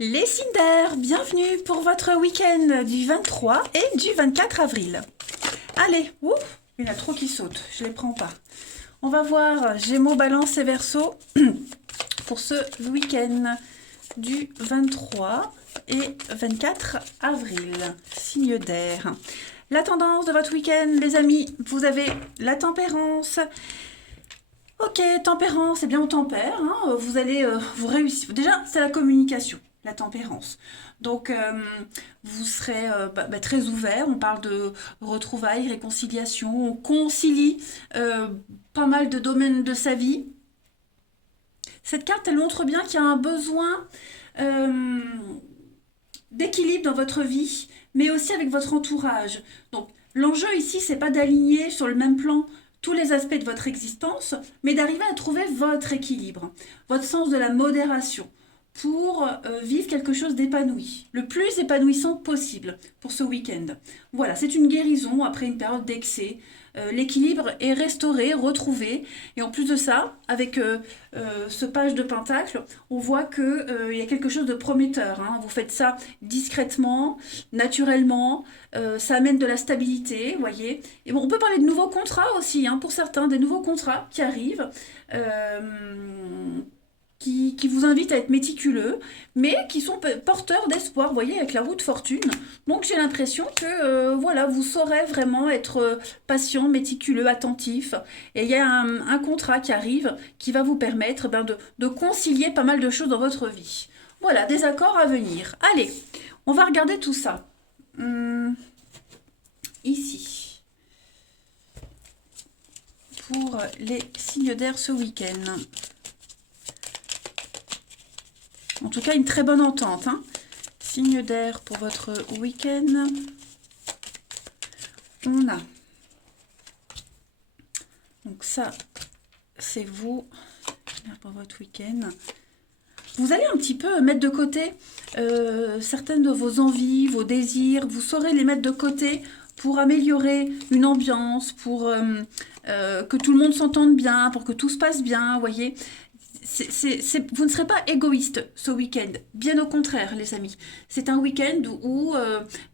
Les Cinder, bienvenue pour votre week-end du 23 et du 24 avril. Allez, ouf, il y en a trop qui sautent, je les prends pas. On va voir Gémeaux, Balance et Verseau pour ce week-end du 23 et 24 avril. Signe d'air. La tendance de votre week-end, les amis, vous avez la tempérance. Ok, tempérance, eh bien on tempère, hein, vous allez vous réussir. Déjà, c'est la communication, la tempérance. Donc, vous serez très ouvert, on parle de retrouvailles, réconciliation, on concilie pas mal de domaines de sa vie. Cette carte, elle montre bien qu'il y a un besoin euh, d'équilibre dans votre vie, mais aussi avec votre entourage. Donc, l'enjeu ici, c'est pas d'aligner sur le même plan tous les aspects de votre existence, mais d'arriver à trouver votre équilibre, votre sens de la modération pour vivre quelque chose d'épanoui, le plus épanouissant possible pour ce week-end. Voilà, c'est une guérison après une période d'excès. L'équilibre est restauré, retrouvé, et en plus de ça, avec ce page de pentacle, on voit qu'il y a quelque chose de prometteur, hein. Vous faites ça discrètement, naturellement, ça amène de la stabilité, vous voyez. Et bon, on peut parler de nouveaux contrats aussi, hein, pour certains, des nouveaux contrats qui arrivent, euh, qui vous invitent à être méticuleux, mais qui sont porteurs d'espoir, vous voyez, avec la roue de fortune. Donc j'ai l'impression que voilà, vous saurez vraiment être patient, méticuleux, attentif. Et il y a un contrat qui arrive qui va vous permettre de concilier pas mal de choses dans votre vie. Voilà, des accords à venir. Allez, on va regarder tout ça. Ici, pour les signes d'air ce week-end. En tout cas, une très bonne entente, hein. Signe d'air pour votre week-end. On a. Donc ça, c'est vous. Pour votre week-end. Vous allez un petit peu mettre de côté certaines de vos envies, vos désirs. Vous saurez les mettre de côté pour améliorer une ambiance, pour que tout le monde s'entende bien, pour que tout se passe bien, vous voyez. Vous ne serez pas égoïste ce week-end, bien au contraire les amis. C'est un week-end où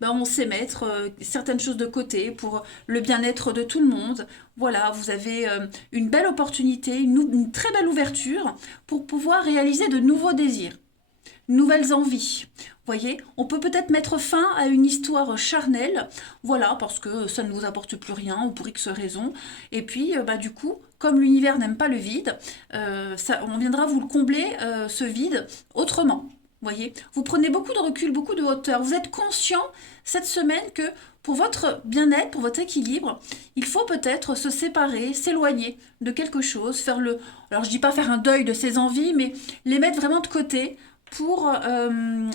on sait mettre certaines choses de côté pour le bien-être de tout le monde. Voilà, vous avez une belle opportunité, une très belle ouverture pour pouvoir réaliser de nouveaux désirs, nouvelles envies. Vous voyez, on peut peut-être mettre fin à une histoire charnelle, voilà, parce que ça ne vous apporte plus rien, ou pour X raison. Et puis, du coup, comme l'univers n'aime pas le vide, on viendra vous le combler, ce vide, autrement. Vous voyez, vous prenez beaucoup de recul, beaucoup de hauteur. Vous êtes conscient cette semaine que pour votre bien-être, pour votre équilibre, il faut peut-être se séparer, s'éloigner de quelque chose, alors je dis pas faire un deuil de ses envies, mais les mettre vraiment de côté pour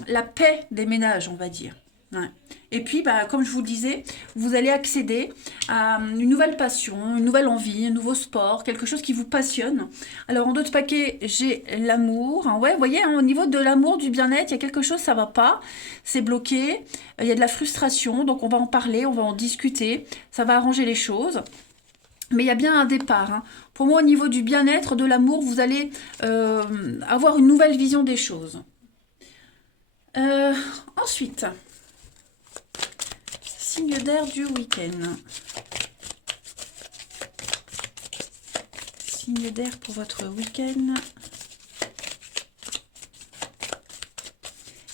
la paix des ménages, on va dire. Ouais. Et puis, comme je vous le disais, vous allez accéder à une nouvelle passion, une nouvelle envie, un nouveau sport, quelque chose qui vous passionne. Alors, en d'autres paquets, j'ai l'amour. Hein, ouais, vous voyez, hein, au niveau de l'amour, du bien-être, il y a quelque chose, ça va pas. C'est bloqué. Il y a de la frustration. Donc, on va en parler, on va en discuter. Ça va arranger les choses. Mais il y a bien un départ, hein. Pour moi, au niveau du bien-être, de l'amour, vous allez avoir une nouvelle vision des choses. Ensuite, signe d'air du week-end. Signe d'air pour votre week-end.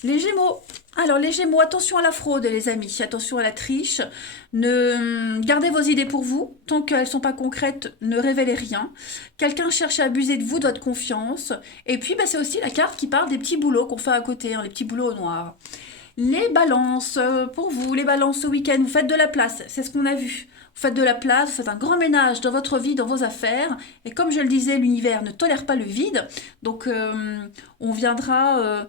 Les Gémeaux. Alors les Gémeaux, attention à la fraude les amis, attention à la triche. Gardez vos idées pour vous. Tant qu'elles ne sont pas concrètes, ne révélez rien. Quelqu'un cherche à abuser de vous, de votre confiance. Et puis c'est aussi la carte qui parle des petits boulots qu'on fait à côté, hein, les petits boulots au noir. Les balances, pour vous, les balances ce week-end, vous faites de la place, c'est ce qu'on a vu. Vous faites de la place, vous faites un grand ménage dans votre vie, dans vos affaires. Et comme je le disais, l'univers ne tolère pas le vide. Donc on viendra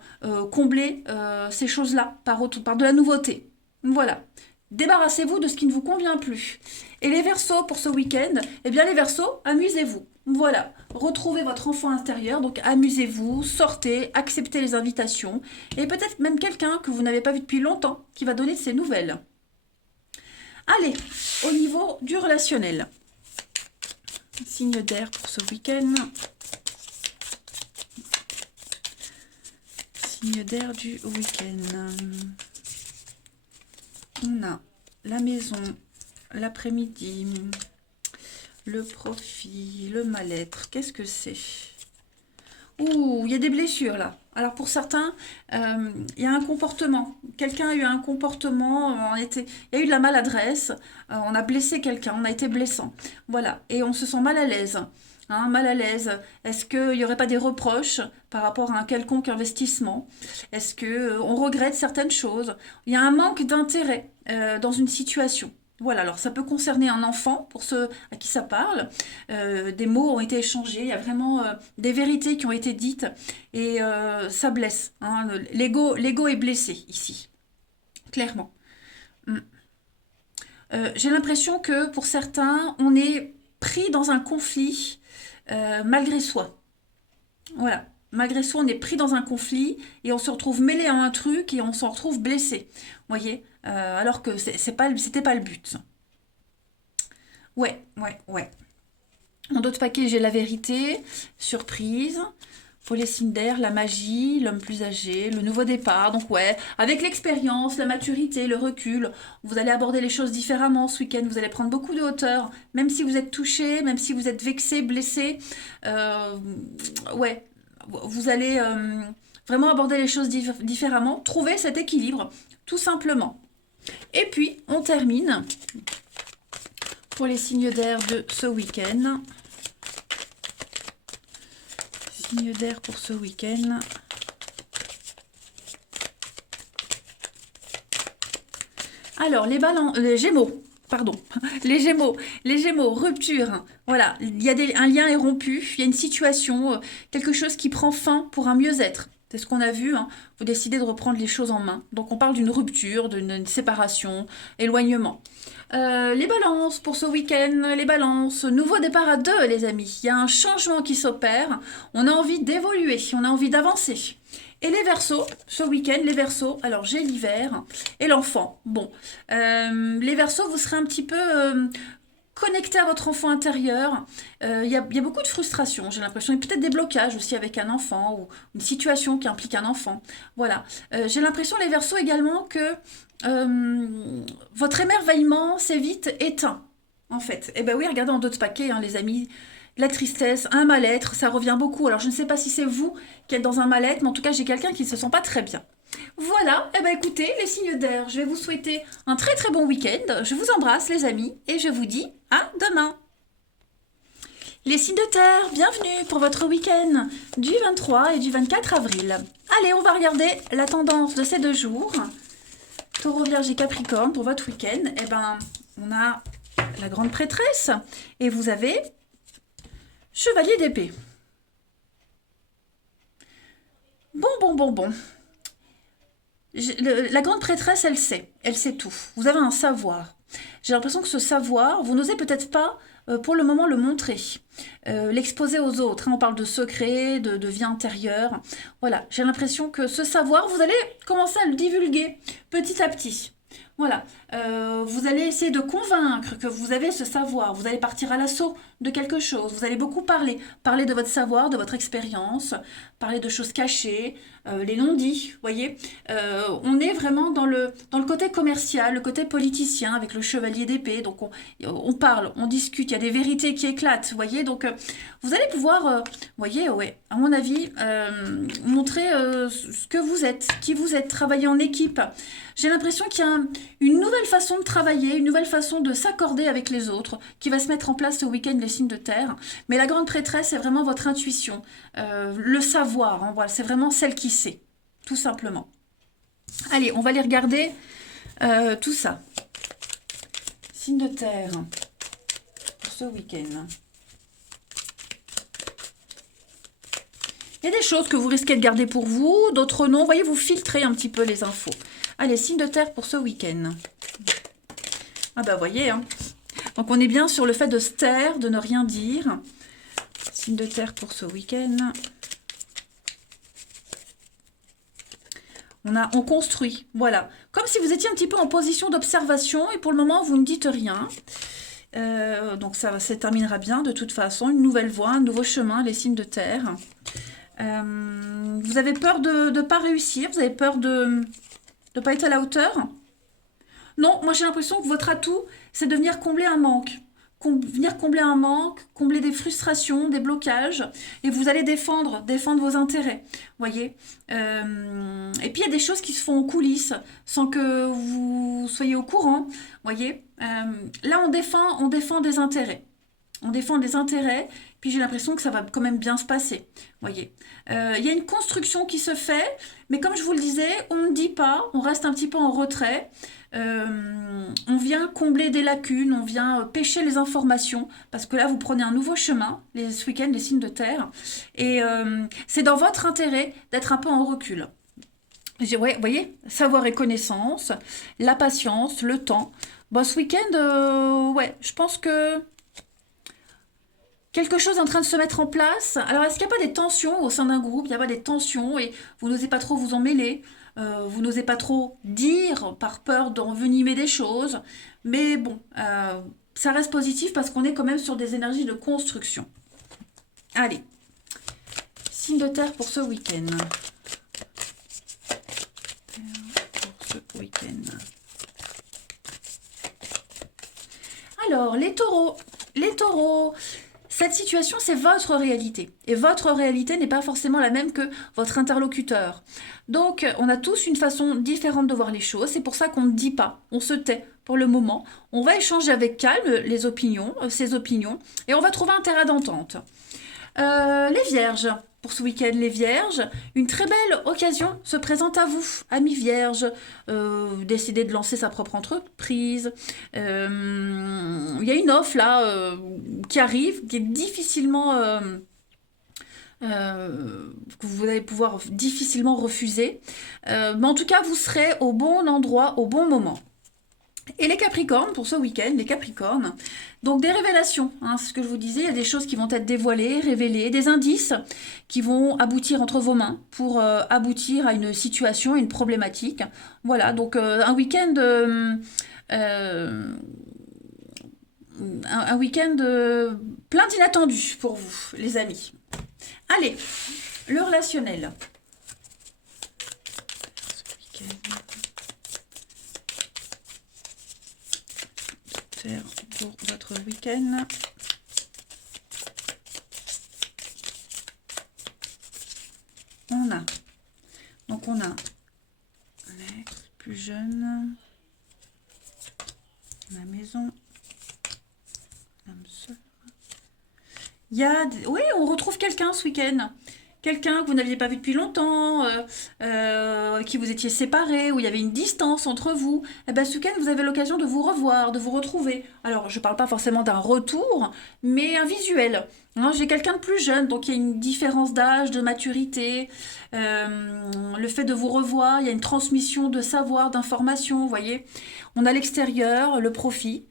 combler ces choses-là par de la nouveauté. Voilà. Débarrassez-vous de ce qui ne vous convient plus. Et les Verseaux pour ce week-end, eh bien les Verseaux, amusez-vous. Voilà, retrouvez votre enfant intérieur, donc amusez-vous, sortez, acceptez les invitations, et peut-être même quelqu'un que vous n'avez pas vu depuis longtemps qui va donner de ses nouvelles. Allez, au niveau du relationnel. Signe d'air pour ce week-end. Signe d'air du week-end. On a la maison, l'après-midi, le profit, le mal-être. Qu'est-ce que c'est? Ouh, il y a des blessures là. Alors pour certains, il y a un comportement. Quelqu'un a eu un comportement, il y a eu de la maladresse, on a blessé quelqu'un, on a été blessant. Voilà, et on se sent mal à l'aise. Hein, mal à l'aise. Est-ce qu'il n'y aurait pas des reproches par rapport à un quelconque investissement? Est-ce que on regrette certaines choses? Il y a un manque d'intérêt dans une situation. Voilà, alors ça peut concerner un enfant, pour ceux à qui ça parle. Des mots ont été échangés, il y a vraiment des vérités qui ont été dites et ça blesse. Hein. L'ego est blessé ici, clairement. Mm. J'ai l'impression que pour certains, on est pris dans un conflit malgré soi. Voilà. Malgré soi, on est pris dans un conflit et on se retrouve mêlé à un truc et on s'en retrouve blessé. Vous voyez alors que c'était pas le but. Ouais, ouais, ouais. En d'autres paquets, j'ai la vérité, surprise. Pour les signes d'air, la magie, l'homme plus âgé, le nouveau départ. Donc ouais, avec l'expérience, la maturité, le recul, vous allez aborder les choses différemment ce week-end. Vous allez prendre beaucoup de hauteur, même si vous êtes touché, même si vous êtes vexé, blessé. Ouais, vous allez vraiment aborder les choses différemment, trouver cet équilibre, tout simplement. Et puis, on termine pour les signes d'air de ce week-end. Signe d'air pour ce week-end. Alors, les Gémeaux, pardon, les Gémeaux, rupture. Voilà, il y a un lien est rompu, il y a une situation, quelque chose qui prend fin pour un mieux-être. C'est ce qu'on a vu, hein. Vous décidez de reprendre les choses en main. Donc on parle d'une rupture, d'une séparation, éloignement. Les balances pour ce week-end, les balances, nouveau départ à deux les amis. Il y a un changement qui s'opère, on a envie d'évoluer, on a envie d'avancer. Et les Verseaux, ce week-end, les Verseaux, alors j'ai l'hiver et l'enfant. Bon, les Verseaux, vous serez un petit peu connecté à votre enfant intérieur. Il y a beaucoup de frustration, j'ai l'impression, et peut-être des blocages aussi avec un enfant ou une situation qui implique un enfant. Voilà, j'ai l'impression les Verseaux également que votre émerveillement s'est vite éteint, en fait. Eh ben oui, regardez en d'autres paquets, hein, les amis. La tristesse, un mal-être, ça revient beaucoup. Alors je ne sais pas si c'est vous qui êtes dans un mal-être, mais en tout cas j'ai quelqu'un qui ne se sent pas très bien. Voilà, eh ben écoutez, les signes d'air, je vais vous souhaiter un très très bon week-end. Je vous embrasse les amis et je vous dis à demain. Les signes de terre, bienvenue pour votre week-end du 23 et du 24 avril. Allez, on va regarder la tendance de ces 2 jours. Taureau, Vierge et Capricorne pour votre week-end. Eh ben, on a la grande prêtresse et vous avez Chevalier d'épée. Bon. La grande prêtresse, elle sait tout. Vous avez un savoir. J'ai l'impression que ce savoir, vous n'osez peut-être pas pour le moment le montrer, l'exposer aux autres. Hein. On parle de secret, de vie intérieure. Voilà, j'ai l'impression que ce savoir, vous allez commencer à le divulguer petit à petit. Voilà, vous allez essayer de convaincre que vous avez ce savoir, vous allez partir à l'assaut de quelque chose, vous allez beaucoup parler de votre savoir, de votre expérience, parler de choses cachées, les non-dits, vous voyez. On est vraiment dans le côté commercial, le côté politicien avec le chevalier d'épée, donc on parle, on discute, il y a des vérités qui éclatent, vous voyez, donc vous allez pouvoir, vous voyez, ouais, à mon avis, montrer ce que vous êtes, qui vous êtes, travailler en équipe. J'ai l'impression qu'il y a une nouvelle façon de travailler, une nouvelle façon de s'accorder avec les autres qui va se mettre en place ce week-end, les signes de terre. Mais la grande prêtresse, c'est vraiment votre intuition, le savoir. Hein, voilà, c'est vraiment celle qui sait, tout simplement. Allez, on va aller regarder tout ça. Signes de terre pour ce week-end. Il y a des choses que vous risquez de garder pour vous, d'autres non. Vous voyez, vous filtrez un petit peu les infos. Allez, signe de terre pour ce week-end. Ah bah, voyez, hein. Donc, on est bien sur le fait de se taire, de ne rien dire. Signe de terre pour ce week-end. On construit, voilà. Comme si vous étiez un petit peu en position d'observation et pour le moment, vous ne dites rien. Donc, ça terminera bien de toute façon. Une nouvelle voie, un nouveau chemin, les signes de terre. Vous avez peur de ne pas réussir, vous avez peur de ne pas être à la hauteur. Non, moi j'ai l'impression que votre atout, c'est de venir combler un manque. Venir combler un manque, combler des frustrations, des blocages, et vous allez défendre vos intérêts, voyez. Et puis il y a des choses qui se font en coulisses, sans que vous soyez au courant, voyez. Là, on défend des intérêts. On défend des intérêts, puis j'ai l'impression que ça va quand même bien se passer, voyez. Il y a une construction qui se fait, mais comme je vous le disais, on ne dit pas, on reste un petit peu en retrait. On vient combler des lacunes, on vient pêcher les informations, parce que là, vous prenez un nouveau chemin, ce week-end, les signes de terre, et c'est dans votre intérêt d'être un peu en recul. Ouais, vous voyez, savoir et connaissance, la patience, le temps. Bon, ce week-end, ouais, je pense que quelque chose est en train de se mettre en place. Alors, est-ce qu'il n'y a pas des tensions au sein d'un groupe? Il n'y a pas des tensions et vous n'osez pas trop vous en mêler. Vous n'osez pas trop dire par peur d'envenimer des choses. Mais bon, ça reste positif parce qu'on est quand même sur des énergies de construction. Allez, signe de terre pour ce week-end. Pour ce week-end. Alors, les taureaux. Les taureaux. Cette situation, c'est votre réalité. Et votre réalité n'est pas forcément la même que votre interlocuteur. Donc, on a tous une façon différente de voir les choses. C'est pour ça qu'on ne dit pas, on se tait pour le moment. On va échanger avec calme les opinions, ses opinions, et on va trouver un terrain d'entente. Les vierges. Pour ce week-end, les vierges, une très belle occasion se présente à vous, amis vierges. Décidez de lancer sa propre entreprise. Il y a une offre là qui arrive, qui est difficilement... que vous allez pouvoir difficilement refuser. Mais en tout cas, vous serez au bon endroit, au bon moment. Et les Capricornes, pour ce week-end, les Capricornes, donc des révélations, hein, c'est ce que je vous disais, il y a des choses qui vont être dévoilées, révélées, des indices qui vont aboutir entre vos mains pour aboutir à une situation, une problématique. Voilà, donc un week-end... un week-end plein d'inattendus pour vous, les amis. Allez, le relationnel. Ce week-end... pour votre week-end. On a un ex plus jeune, la maison, l'âme sœur. Oui, on retrouve quelqu'un ce week-end. Quelqu'un que vous n'aviez pas vu depuis longtemps, qui vous étiez séparés, où il y avait une distance entre vous. Et bien, ce week-end, vous avez l'occasion de vous revoir, de vous retrouver. Alors, je ne parle pas forcément d'un retour, mais un visuel. Hein, j'ai quelqu'un de plus jeune, donc il y a une différence d'âge, de maturité. Le fait de vous revoir, il y a une transmission de savoir, d'informations, vous voyez. On a l'extérieur, le profit.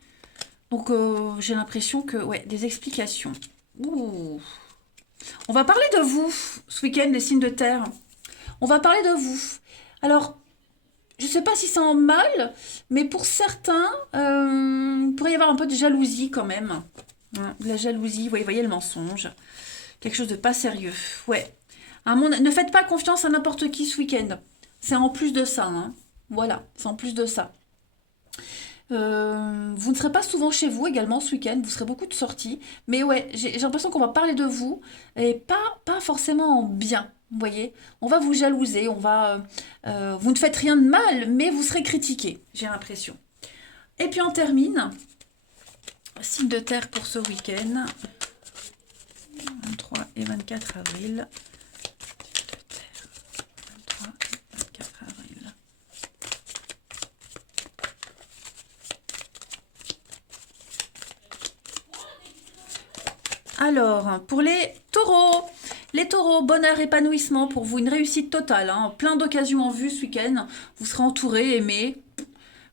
Donc, j'ai l'impression que, ouais, des explications. Ouh. On va parler de vous, ce week-end, les signes de terre. On va parler de vous. Alors, je ne sais pas si c'est en mal, mais pour certains, il pourrait y avoir un peu de jalousie quand même. Hein, de la jalousie, vous voyez le mensonge. Quelque chose de pas sérieux. Ouais. Ne faites pas confiance à n'importe qui ce week-end. C'est en plus de ça. Hein. Voilà, c'est en plus de ça. Vous ne serez pas souvent chez vous également ce week-end, vous serez beaucoup de sorties. Mais ouais, j'ai l'impression qu'on va parler de vous, et pas forcément en bien, vous voyez. On va vous jalouser, vous ne faites rien de mal, mais vous serez critiqué, j'ai l'impression. Et puis on termine, signe de terre pour ce week-end, 23 et 24 avril. Alors, pour les taureaux, bonheur, épanouissement pour vous, une réussite totale, hein, plein d'occasions en vue ce week-end, vous serez entourés, aimés,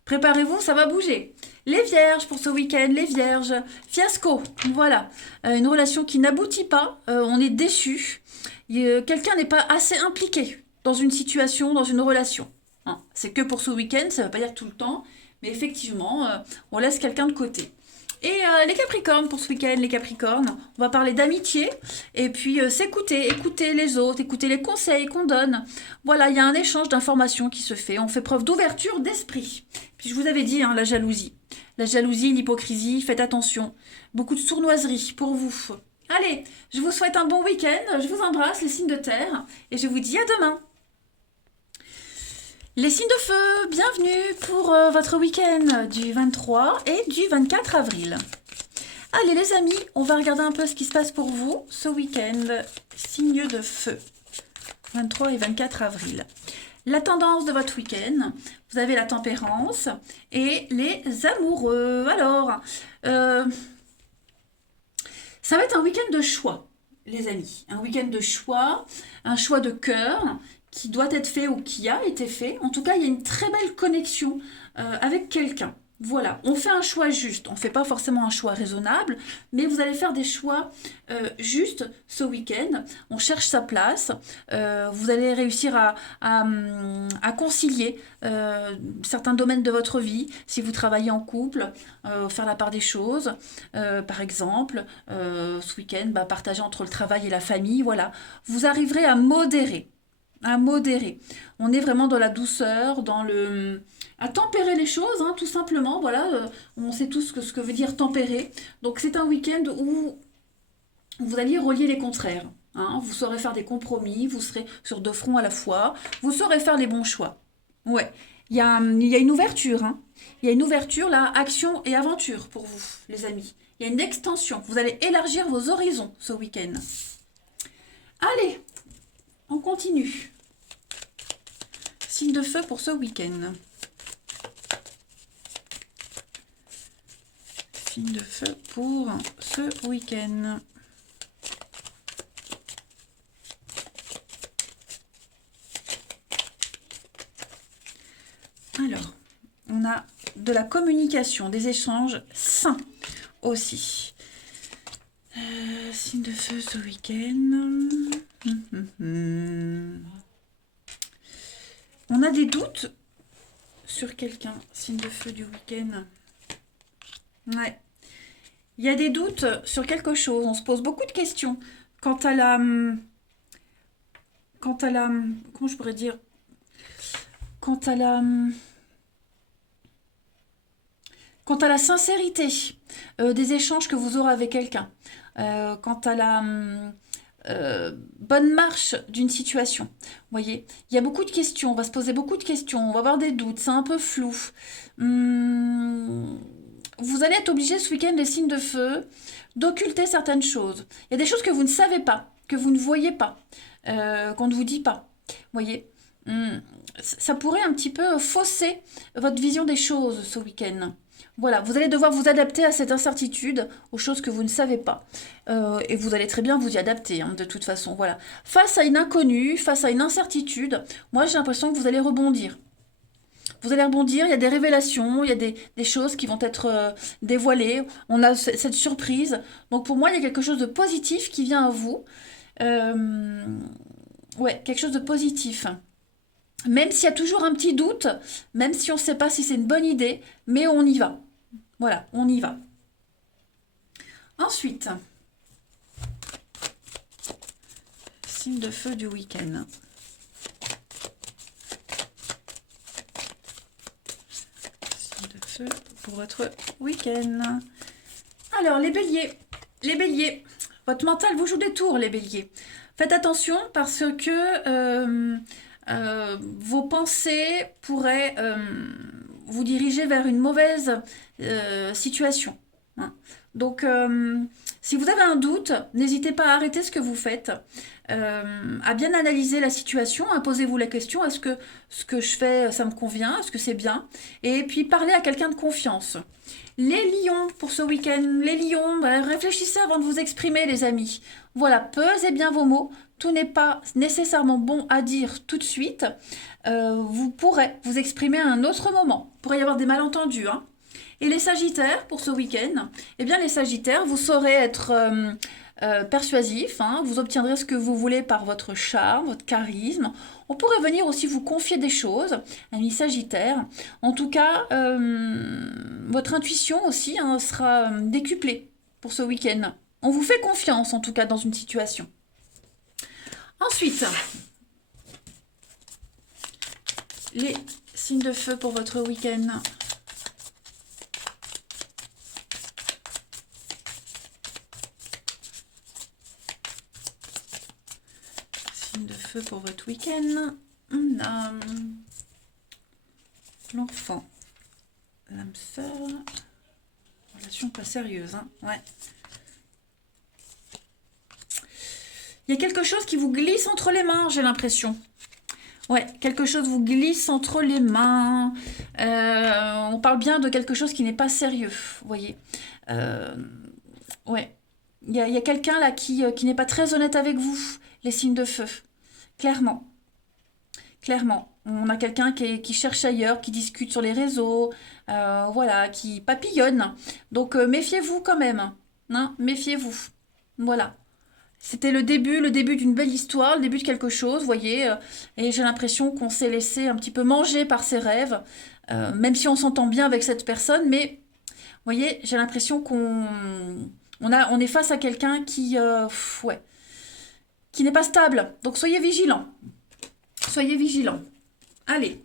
préparez-vous, ça va bouger. Les vierges pour ce week-end, les vierges, fiasco, voilà, une relation qui n'aboutit pas, on est déçu, quelqu'un n'est pas assez impliqué dans une situation, dans une relation. Hein. C'est que pour ce week-end, ça ne veut pas dire tout le temps, mais effectivement, on laisse quelqu'un de côté. Et les Capricornes pour ce week-end, les Capricornes, on va parler d'amitié et puis s'écouter, écouter les autres, écouter les conseils qu'on donne. Voilà, il y a un échange d'informations qui se fait. On fait preuve d'ouverture d'esprit. Puis je vous avais dit, hein, la jalousie. La jalousie, l'hypocrisie, faites attention. Beaucoup de sournoiserie pour vous. Allez, je vous souhaite un bon week-end. Je vous embrasse, les signes de terre. Et je vous dis à demain. Les signes de feu, bienvenue pour votre week-end du 23 et du 24 avril. Allez les amis, on va regarder un peu ce qui se passe pour vous ce week-end. Signe de feu, 23 et 24 avril. La tendance de votre week-end, vous avez la tempérance et les amoureux. Alors, ça va être un week-end de choix, les amis. Un week-end de choix, un choix de cœur qui doit être fait ou qui a été fait. En tout cas, il y a une très belle connexion avec quelqu'un. Voilà, on fait un choix juste. On ne fait pas forcément un choix raisonnable, mais vous allez faire des choix justes ce week-end. On cherche sa place. Vous allez réussir à concilier certains domaines de votre vie. Si vous travaillez en couple, faire la part des choses, par exemple. Ce week-end, partager entre le travail et la famille. Voilà, vous arriverez à modérer. On est vraiment dans la douceur, à tempérer les choses, hein, tout simplement. Voilà, on sait tous ce que veut dire tempérer. Donc c'est un week-end où vous alliez relier les contraires. Hein. Vous saurez faire des compromis, vous serez sur deux fronts à la fois. Vous saurez faire les bons choix. Ouais, il y a une ouverture. Hein. Il y a une ouverture là, action et aventure pour vous, les amis. Il y a une extension. Vous allez élargir vos horizons ce week-end. Allez, on continue. Signe de feu pour ce week-end. Signe de feu pour ce week-end. Alors, on a de la communication, des échanges sains aussi. Signe de feu ce week-end. On a des doutes sur quelqu'un, signe de feu du week-end. Ouais. Il y a des doutes sur quelque chose. On se pose beaucoup de questions quant à la... Comment je pourrais dire? Quant à la sincérité des échanges que vous aurez avec quelqu'un. Quant à la... bonne marche d'une situation. Vous voyez, il y a beaucoup de questions, on va se poser beaucoup de questions, on va avoir des doutes, c'est un peu flou. Vous allez être obligé ce week-end, les signes de feu, d'occulter certaines choses. Il y a des choses que vous ne savez pas, que vous ne voyez pas, qu'on ne vous dit pas. Vous voyez, ça pourrait un petit peu fausser votre vision des choses ce week-end. Voilà, vous allez devoir vous adapter à cette incertitude, aux choses que vous ne savez pas. Et vous allez très bien vous y adapter, hein, de toute façon. Voilà. Face à une inconnue, face à une incertitude, moi j'ai l'impression que vous allez rebondir. Vous allez rebondir, il y a des révélations, il y a des choses qui vont être dévoilées. On a cette surprise. Donc pour moi, il y a quelque chose de positif qui vient à vous. Ouais, quelque chose de positif. Même s'il y a toujours un petit doute, même si on ne sait pas si c'est une bonne idée, mais on y va. Voilà, on y va. Ensuite, signe de feu du week-end. Signe de feu pour votre week-end. Alors, les béliers, votre mental vous joue des tours, les béliers. Faites attention parce que... vos pensées pourraient vous diriger vers une mauvaise situation. Hein. Donc, si vous avez un doute, n'hésitez pas à arrêter ce que vous faites, à bien analyser la situation, à posez-vous la question, est-ce que ce que je fais, ça me convient, est-ce que c'est bien? Et puis, parlez à quelqu'un de confiance. Les lions, pour ce week-end, les lions, réfléchissez avant de vous exprimer, les amis. Voilà, pesez bien vos mots. Tout n'est pas nécessairement bon à dire tout de suite. Vous pourrez vous exprimer à un autre moment. Il pourrait y avoir des malentendus. Hein. Et les sagittaires, pour ce week-end, eh bien les sagittaires, vous saurez être persuasif, hein, vous obtiendrez ce que vous voulez par votre charme, votre charisme. On pourrait venir aussi vous confier des choses, ami Sagittaire. En tout cas, votre intuition aussi hein, sera décuplée pour ce week-end. On vous fait confiance en tout cas dans une situation. Ensuite, les signes de feu pour votre week-end. Signes de feu pour votre week-end. On a l'enfant, l'âme sœur. Relation pas sérieuse, hein. Ouais. Il y a quelque chose qui vous glisse entre les mains, j'ai l'impression. Ouais, quelque chose vous glisse entre les mains. On parle bien de quelque chose qui n'est pas sérieux, vous voyez. Ouais. Il y a quelqu'un là qui n'est pas très honnête avec vous, les signes de feu. Clairement. Clairement. On a quelqu'un qui cherche ailleurs, qui discute sur les réseaux, voilà, qui papillonne. Donc méfiez-vous quand même. Hein, méfiez-vous. Voilà. C'était le début d'une belle histoire, le début de quelque chose, vous voyez. Et j'ai l'impression qu'on s'est laissé un petit peu manger par ses rêves, même si on s'entend bien avec cette personne. Mais, vous voyez, j'ai l'impression on est face à quelqu'un ouais, qui n'est pas stable. Donc, soyez vigilants. Soyez vigilants. Allez.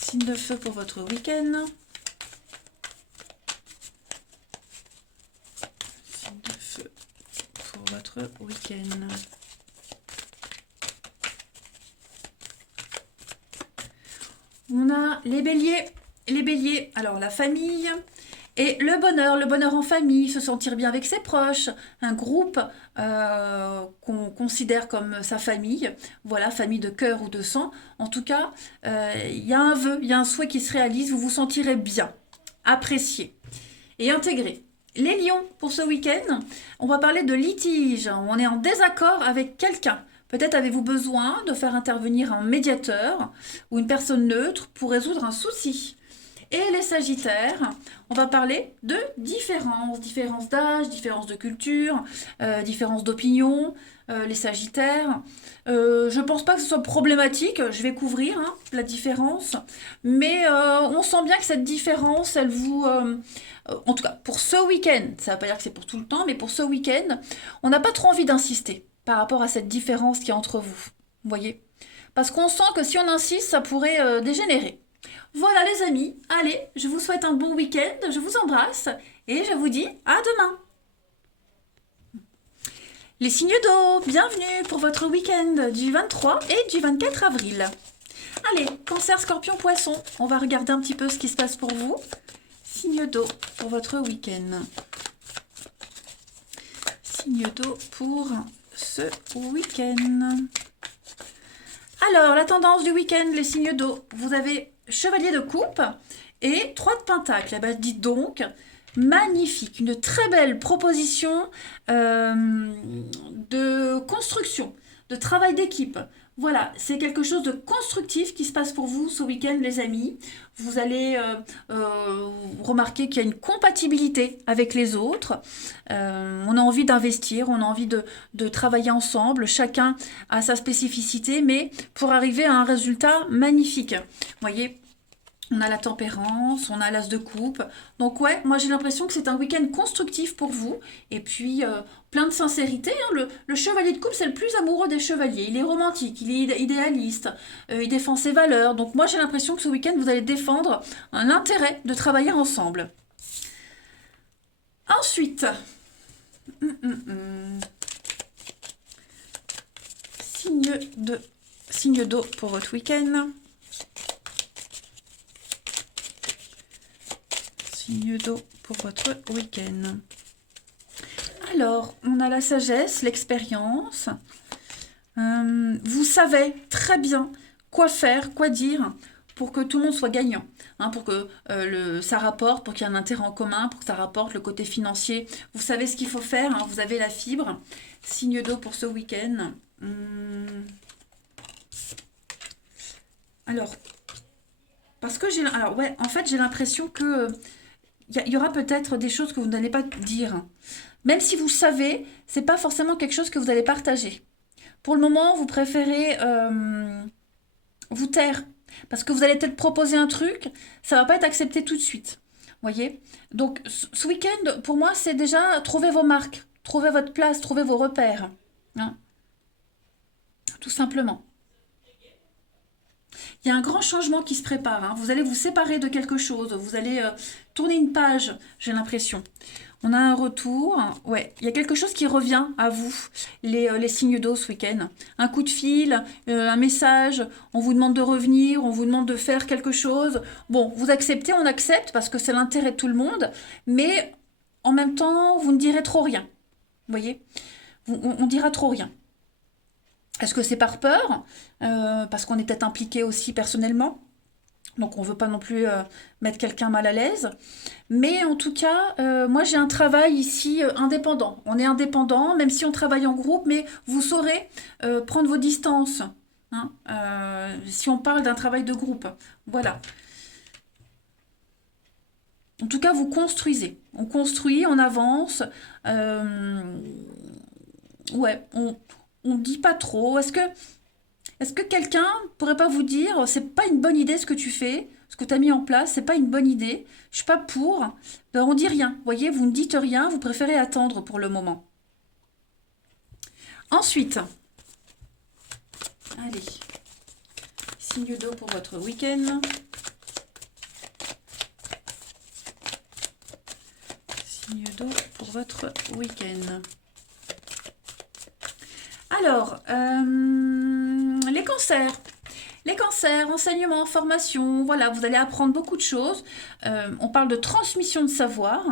Signe de feu pour votre week-end. Votre week-end. On a les béliers. Les béliers, alors la famille et le bonheur en famille, se sentir bien avec ses proches, un groupe qu'on considère comme sa famille, voilà, famille de cœur ou de sang. En tout cas, il y a un vœu, il y a un souhait qui se réalise, vous vous sentirez bien, apprécié et intégré. Les lions, pour ce week-end, on va parler de litige. On est en désaccord avec quelqu'un. Peut-être avez-vous besoin de faire intervenir un médiateur ou une personne neutre pour résoudre un souci. Et les sagittaires, on va parler de différences. Différences d'âge, différences de culture, différences d'opinion. Les sagittaires, je ne pense pas que ce soit problématique. Je vais couvrir hein, la différence. Mais on sent bien que cette différence, elle vous... en tout cas, pour ce week-end, ça ne veut pas dire que c'est pour tout le temps, mais pour ce week-end, on n'a pas trop envie d'insister par rapport à cette différence qui est entre vous. Vous voyez? Parce qu'on sent que si on insiste, ça pourrait dégénérer. Voilà les amis, allez, je vous souhaite un bon week-end, je vous embrasse et je vous dis à demain. Les signes d'eau, bienvenue pour votre week-end du 23 et du 24 avril. Allez, Cancer, Scorpion, Poisson, on va regarder un petit peu ce qui se passe pour vous. Signe d'eau pour votre week-end. Signe d'eau pour ce week-end. Alors, la tendance du week-end, les signes d'eau. Vous avez Chevalier de coupe et 3 de pentacle. Eh ben, dites donc, magnifique, une très belle proposition de construction, de travail d'équipe. Voilà, c'est quelque chose de constructif qui se passe pour vous ce week-end, les amis. Vous allez remarquer qu'il y a une compatibilité avec les autres. On a envie d'investir, on a envie de travailler ensemble. Chacun a sa spécificité, mais pour arriver à un résultat magnifique. Vous voyez, on a la tempérance, on a l'as de coupe. Donc ouais, moi j'ai l'impression que c'est un week-end constructif pour vous. Et puis, plein de sincérité. Hein. Le chevalier de coupe, c'est le plus amoureux des chevaliers. Il est romantique, il est idéaliste, il défend ses valeurs. Donc moi j'ai l'impression que ce week-end, vous allez défendre un intérêt de travailler ensemble. Ensuite, signe d'eau pour votre week-end. Signe d'eau pour votre week-end. Alors, on a la sagesse, l'expérience. Vous savez très bien quoi faire, quoi dire pour que tout le monde soit gagnant. Hein, pour que ça rapporte, pour qu'il y ait un intérêt en commun, pour que ça rapporte le côté financier. Vous savez ce qu'il faut faire, hein, vous avez la fibre. Signe d'eau pour ce week-end. Alors, parce que en fait, j'ai l'impression que il y aura peut-être des choses que vous n'allez pas dire. Même si vous savez, c'est pas forcément quelque chose que vous allez partager. Pour le moment, vous préférez vous taire. Parce que vous allez peut-être proposer un truc, ça va pas être accepté tout de suite. Voyez? Donc, ce week-end, pour moi, c'est déjà trouver vos marques, trouver votre place, trouver vos repères. Hein, tout simplement. Il y a un grand changement qui se prépare. Hein. Vous allez vous séparer de quelque chose. Vous allez tourner une page, j'ai l'impression. On a un retour. Ouais, il y a quelque chose qui revient à vous, les signes d'eau ce week-end. Un coup de fil, un message, on vous demande de revenir, on vous demande de faire quelque chose. Bon, vous acceptez, on accepte parce que c'est l'intérêt de tout le monde, mais en même temps, vous ne direz trop rien. Vous voyez? On dira trop rien. Est-ce que c'est par peur? Parce qu'on est peut-être impliqué aussi personnellement. Donc on ne veut pas non plus mettre quelqu'un mal à l'aise. Mais en tout cas, moi j'ai un travail ici indépendant. On est indépendant, même si on travaille en groupe, mais vous saurez prendre vos distances. Hein, si on parle d'un travail de groupe. Voilà. En tout cas, vous construisez. On construit, on avance. Ouais, on dit pas trop. Est-ce que quelqu'un pourrait pas vous dire, c'est pas une bonne idée ce que tu fais, ce que tu as mis en place, c'est pas une bonne idée, je suis pas pour. Ben, on dit rien. Vous voyez, vous ne dites rien, vous préférez attendre pour le moment. Ensuite, allez, signe d'eau pour votre week-end. Signe d'eau pour votre week-end. Alors, les cancers. Les cancers, enseignement, formation, voilà, vous allez apprendre beaucoup de choses. On parle de transmission de savoir.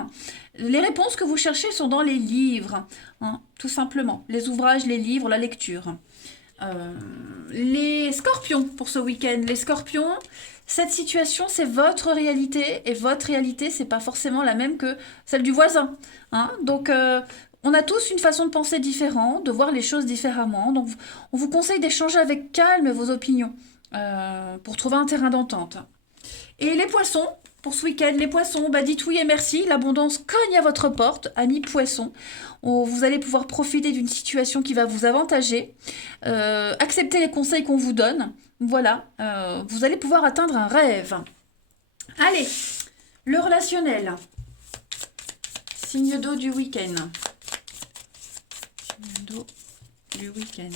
Les réponses que vous cherchez sont dans les livres, hein, tout simplement. Les ouvrages, les livres, la lecture. Les scorpions pour ce week-end. Les scorpions, cette situation, c'est votre réalité. Et votre réalité, c'est pas forcément la même que celle du voisin. Hein. Donc, on a tous une façon de penser différente, de voir les choses différemment. Donc, on vous conseille d'échanger avec calme vos opinions pour trouver un terrain d'entente. Et les poissons, pour ce week-end, les poissons, bah dites oui et merci. L'abondance cogne à votre porte, amis poissons. Vous allez pouvoir profiter d'une situation qui va vous avantager. Accepter les conseils qu'on vous donne. Voilà, vous allez pouvoir atteindre un rêve. Allez, le relationnel. Signe d'eau du week-end. Signe d'eau du week-end.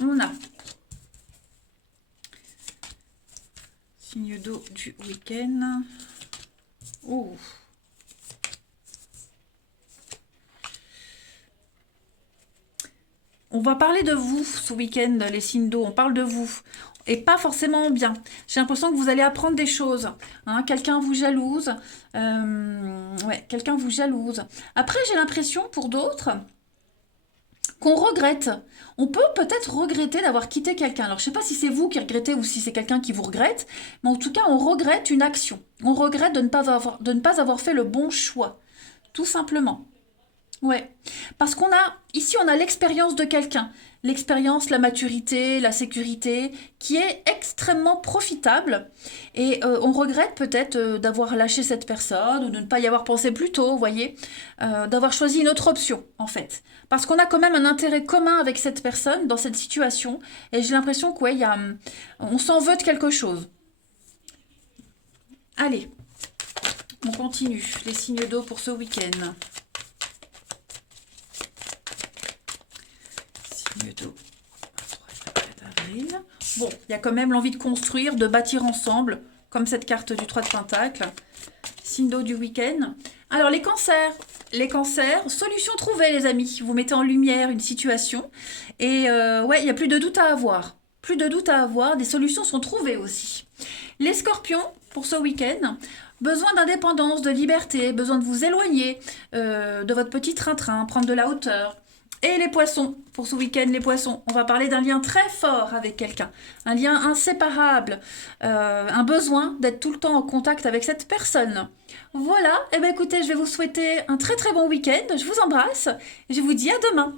On a signe d'eau du week-end. Oh. On va parler de vous ce week-end, les signes d'eau. On parle de vous. Et pas forcément bien. J'ai l'impression que vous allez apprendre des choses. Hein, quelqu'un vous jalouse. Ouais, quelqu'un vous jalouse. Après, j'ai l'impression, pour d'autres, qu'on regrette. On peut peut-être regretter d'avoir quitté quelqu'un. Alors, je ne sais pas si c'est vous qui regrettez ou si c'est quelqu'un qui vous regrette, mais en tout cas, on regrette une action. On regrette de ne pas avoir fait le bon choix. Tout simplement. Ouais, parce ici, on a l'expérience de quelqu'un. L'expérience, la maturité, la sécurité, qui est extrêmement profitable. Et on regrette peut-être d'avoir lâché cette personne ou de ne pas y avoir pensé plus tôt, vous voyez, d'avoir choisi une autre option, en fait. Parce qu'on a quand même un intérêt commun avec cette personne dans cette situation. Et j'ai l'impression que, ouais, on s'en veut de quelque chose. Allez, on continue. Les signes d'eau pour ce week-end. D'eau. 3 avril. Bon, il y a quand même l'envie de construire, de bâtir ensemble, comme cette carte du 3 de Pentacle. Signe d'eau du week-end. Alors, les cancers. Les cancers, solution trouvée, les amis. Vous mettez en lumière une situation. Et ouais, il n'y a plus de doute à avoir. Plus de doute à avoir. Des solutions sont trouvées aussi. Les scorpions, pour ce week-end. Besoin d'indépendance, de liberté. Besoin de vous éloigner de votre petit train-train. Prendre de la hauteur. Et les poissons, pour ce week-end, les poissons, on va parler d'un lien très fort avec quelqu'un, un lien inséparable, un besoin d'être tout le temps en contact avec cette personne. Voilà, et bien écoutez, je vais vous souhaiter un très très bon week-end, je vous embrasse, et je vous dis à demain.